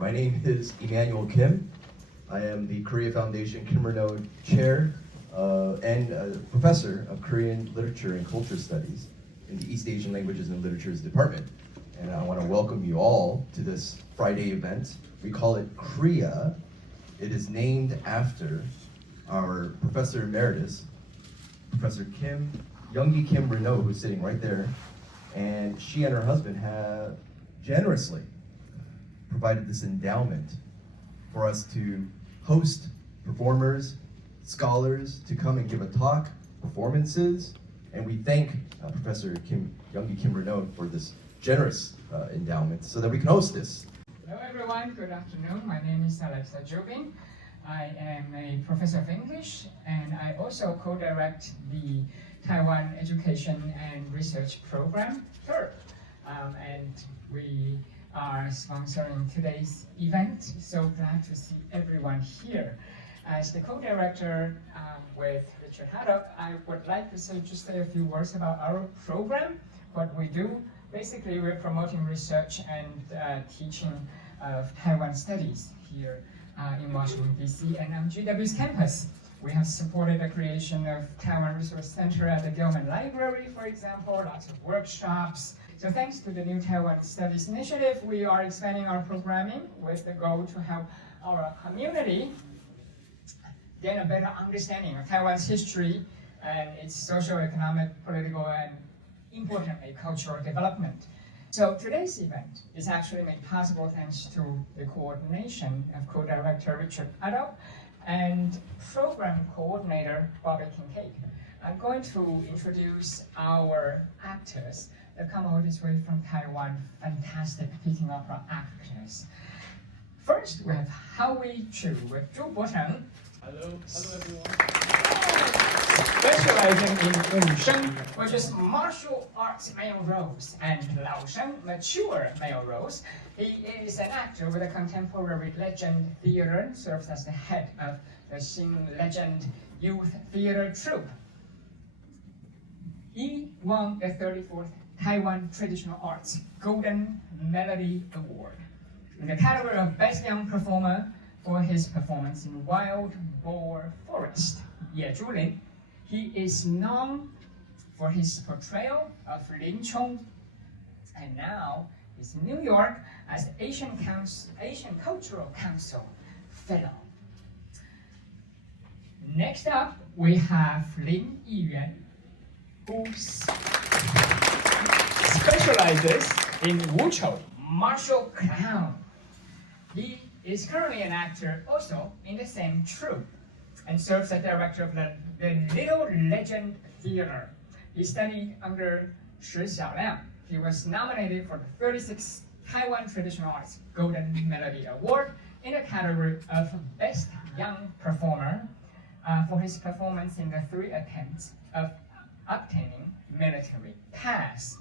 My name is Immanuel Kim. I am the Korea Foundation Kim-Renaud Chair and Professor of Korean Literature and Culture Studies in the East Asian Languages and Literatures Department. And I want to welcome you all to this Friday event. We call it Korea. It is named after our Professor Emeritus, Professor Kim-Renaud, who's sitting right there. And she and her husband have generously provided this endowment for us to host performers, scholars to come and give a talk, performances, and we thank Professor Kim-Renaud for this generous endowment so that we can host this. Hello everyone, good afternoon. My name is Alexa Joubin. I am a professor of English and I also co-direct the Taiwan Education and Research Program, troupe. And we are sponsoring today's event. So glad to see everyone here. As the co-director with Richard Haddock, I would like to just say a few words about our program, what we do. Basically, we're promoting research and teaching of Taiwan studies here in Washington, D.C. and on GW's campus. We have supported the creation of Taiwan Resource Center at the Gilman Library, for example, lots of workshops. So thanks to the new Taiwan Studies Initiative, we are expanding our programming with the goal to help our community gain a better understanding of Taiwan's history and its socio-economic, political, and importantly, cultural development. So today's event is actually made possible thanks to the coordination of co-director Richard Haddock and program coordinator Bobby Kincaid. I'm going to introduce our actors that come all this way from Taiwan, fantastic Peking opera actors. First, we have Howie Chu with Zhu Po-cheng. Hello everyone. Specializing in Wu Sheng, which is martial arts male roles, and Lao Sheng, mature male roles. He is an actor with a contemporary legend theater, serves as the head of the Xing Legend Youth Theater Troupe. He won the 34th Taiwan Traditional Arts Golden Melody Award in the category of Best Young Performer for his performance in Wild Boar Forest, Ye Zhulin. He is known for his portrayal of Lin Yiyuan, and now he's in New York as the Asian Cultural Council Fellow. Next up, we have Lin Yiyuan, who specializes in wuchou, martial clown. He is currently an actor also in the same troupe and serves as director of the Little Legend Theater. He studied under Shi Xiaoliang. He was nominated for the 36th Taiwan Traditional Arts Golden Melody Award in the category of Best Young Performer for his performance in the 3 attempts of obtaining military pass.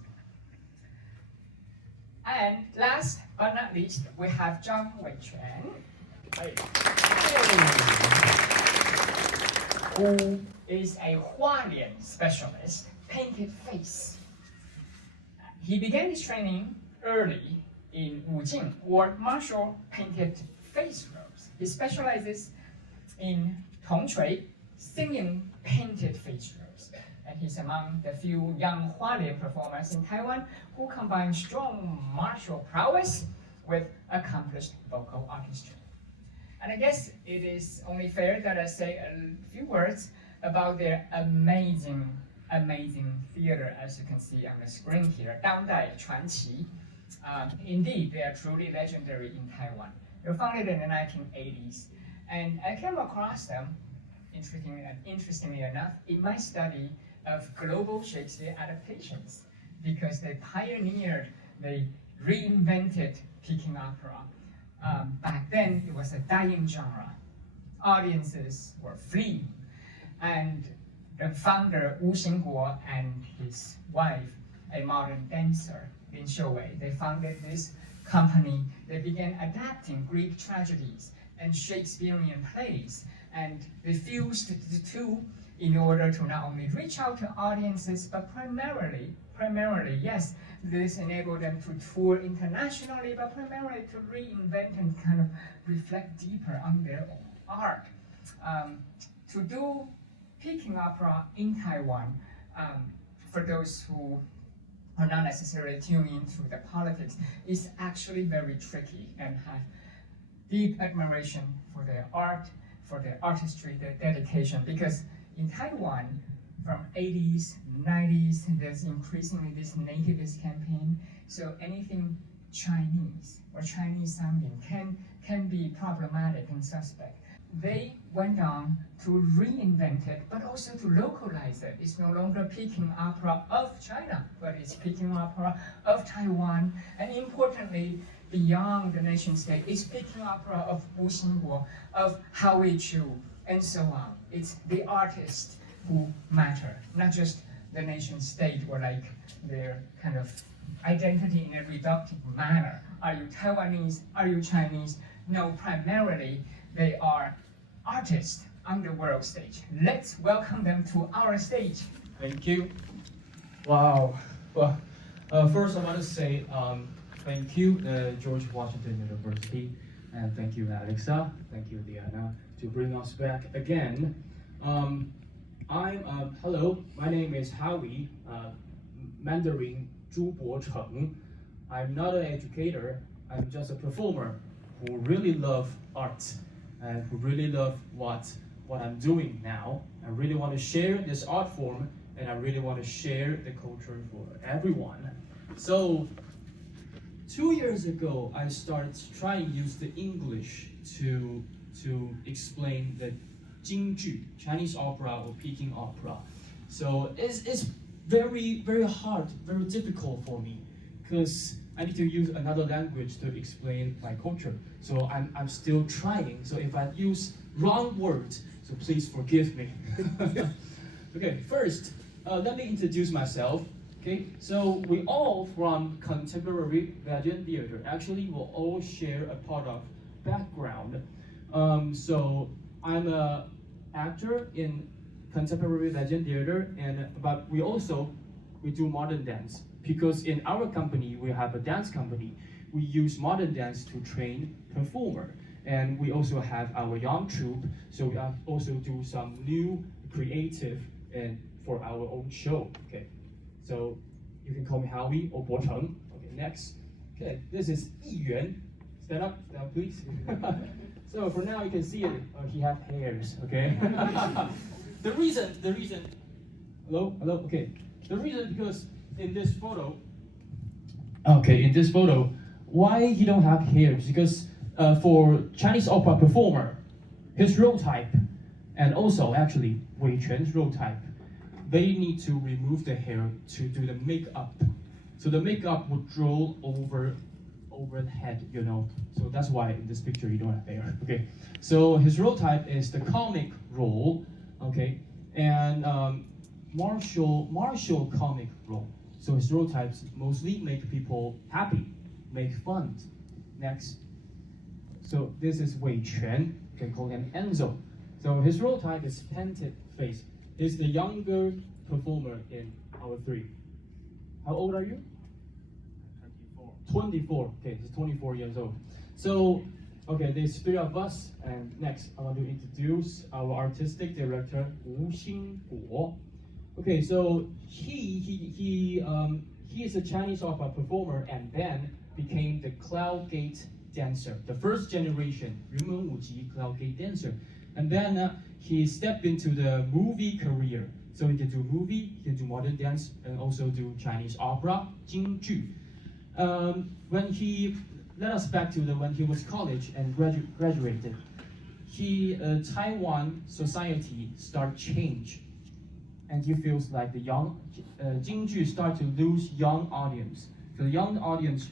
And last but not least, we have Zhang Weichuan, who is a Hualian specialist, painted face. He began his training early in wujing, or martial painted face roles. He specializes in tongchui, singing painted face roles. And he's among the few young Hualian performers in Taiwan who combine strong martial prowess with accomplished vocal artistry. And I guess it is only fair that I say a few words about their amazing theater, as you can see on the screen here, 当代传奇. Indeed, they are truly legendary in Taiwan. They were founded in the 1980s, and I came across them, interestingly enough, in my study of global Shakespeare adaptations, because they pioneered, they reinvented Peking opera. Back then, it was a dying genre. Audiences were fleeing. And the founder, Wu Xingguo, and his wife, a modern dancer, Lin Yiyuan, they founded this company. They began adapting Greek tragedies and Shakespearean plays, and they fused the two in order to not only reach out to audiences, but primarily primarily, yes, this enabled them to tour internationally, but primarily to reinvent and kind of reflect deeper on their own art. To do Peking opera in Taiwan, for those who are not necessarily tuned into the politics, is actually very tricky and have deep admiration for their art, for their artistry, their dedication, because in Taiwan, from 80s, 90s, there's increasingly this nativist campaign, so anything Chinese or Chinese sounding can be problematic and suspect. They went on to reinvent it, but also to localize it. It's no longer Peking opera of China, but it's Peking opera of Taiwan, and importantly, beyond the nation state, it's Peking opera of Wu Xingguo, of Howie Chu, and so on. It's the artists who matter, not just the nation state or like their kind of identity in a reductive manner. Are you Taiwanese? Are you Chinese? No, primarily they are artists on the world stage. Let's welcome them to our stage. Thank you. Wow. Well, first I want to say thank you, George Washington University, and thank you, Alexa. Thank you, Diana, to bring us back again. Hello, my name is Howie, Mandarin Zhu Po-cheng. I'm not an educator, I'm just a performer who really love art and who really love what I'm doing now. I really want to share this art form, and I really want to share the culture for everyone. So 2 years ago, I started trying to use the English to explain the jingju, Chinese opera or Peking opera. So it's very, very hard, very difficult for me, because I need to use another language to explain my culture. So I'm still trying. So if I use wrong words, so please forgive me. Okay, first, let me introduce myself. Okay, so we all from contemporary Beijing theater. Actually, we'll all share a part of background. So I'm an actor in contemporary Beijing theater, but we do modern dance, because in our company we have a dance company. We use modern dance to train performer, and we also have our young troupe. So we also do some new creative and for our own show. Okay, so you can call me Howie or Po-cheng. Okay, next. Okay, this is Yiyuan. Stand up, please. So for now you can see it. He has hairs. Okay. The reason. Hello. Okay. The reason, because in this photo. Okay, in this photo, why he don't have hairs? Because for Chinese opera performer, his role type, and also actually Weichuan's role type, they need to remove the hair to do the makeup. So the makeup would draw over the head, you know. So that's why in this picture you don't have hair. Okay. So his role type is the comic role, okay, and martial comic role. So his role types mostly make people happy, make fun. Next. So this is Weichuan. You can call him Enzo. So his role type is painted face. He's the younger performer in our three. How old are you? 24. Okay, he's 24 years old. So, okay, there's three of us. And next, I want to introduce our artistic director, Wu Xingguo. Okay, so he is a Chinese opera performer and then became the Cloud Gate dancer, the first generation 云门舞集 Cloud Gate dancer. And then he stepped into the movie career. So he can do movie, he can do modern dance, and also do Chinese opera, jingju. When he led us back to when he was college and graduated, Taiwan society start change, and he feels like the young jingju start to lose young audience. The young audience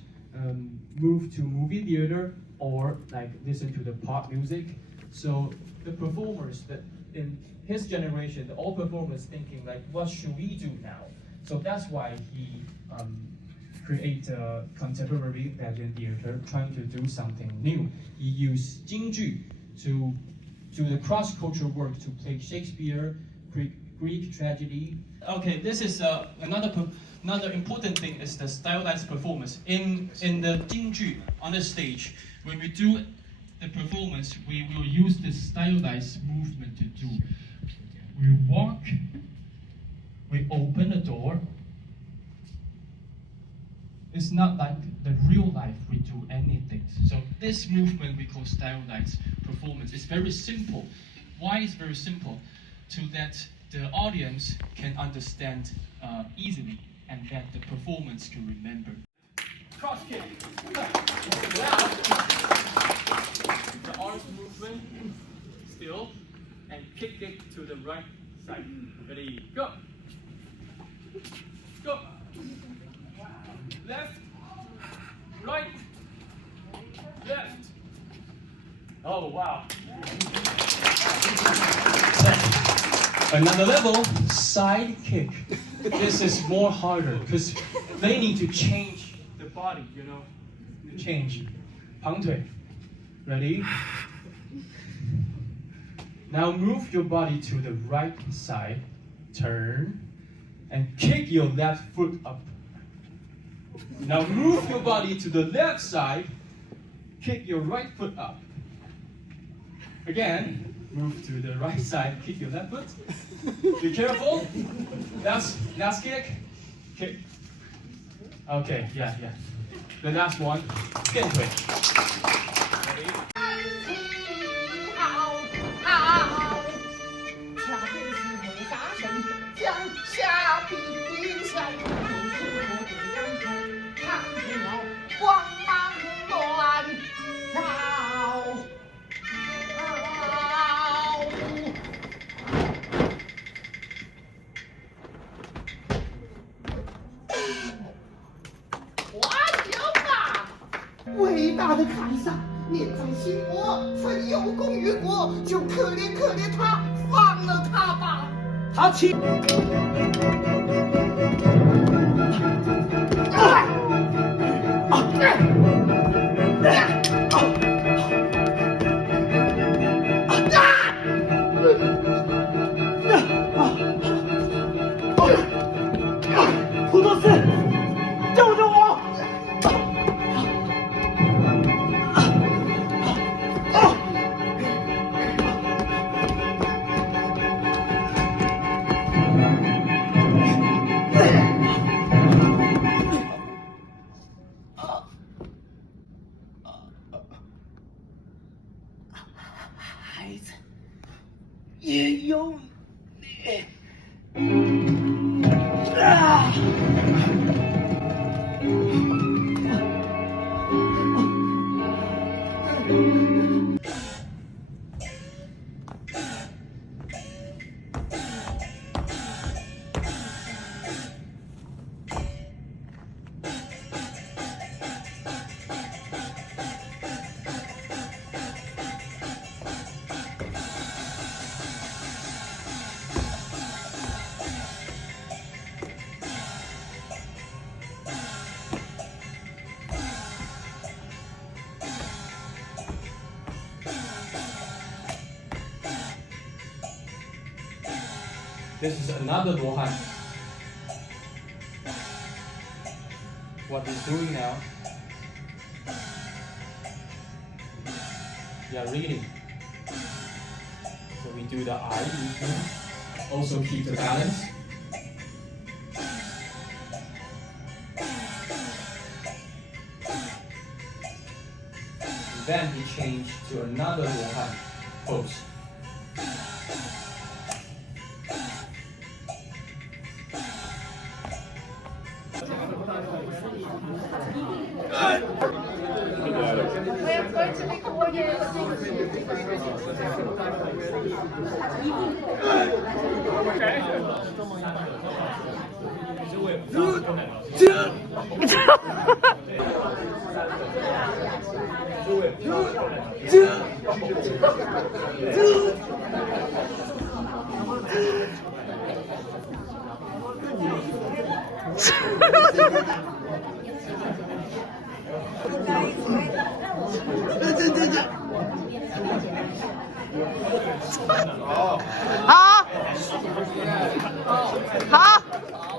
move to movie theater or like listen to the pop music. So the performers that in his generation, all performers thinking like, what should we do now? So that's why he create a contemporary Beijing theater, trying to do something new. He used jingju to do the cross-cultural work to play Shakespeare, Greek tragedy. Okay, this is another important thing is the stylized performance. In the jingju on the stage, when we do the performance, we will use the stylized movement to do. We walk, we open the door. It's not like the real life we do anything. So this movement we call stylized performance. It's very simple. Why is very simple? So that the audience can understand easily and that the performance can remember. Cross kick. The arms movement still and kick it to the right side. Ready, go. Go. Left, right, left. Oh, wow. Another level, side kick. This is more harder because they need to change the body, you know. Change. 旁腿. Ready? Now move your body to the right side. Turn and kick your left foot up. Now move your body to the left side. Kick your right foot up. Again. Move to the right side, kick your left foot. Be careful. Last kick. Kick. Okay, yeah. The last one. 变腿. Ready? 伟大的凯撒，念在心国，曾有功于国，就可怜可怜他，放了他吧。他欺。普罗斯，救救我！ 孩子，也有你啊！ This is another Luohan. What he's doing now? Yeah, reading. So we do the eye movement. Also keep the balance. And then we change to another Luohan pose. 好，好。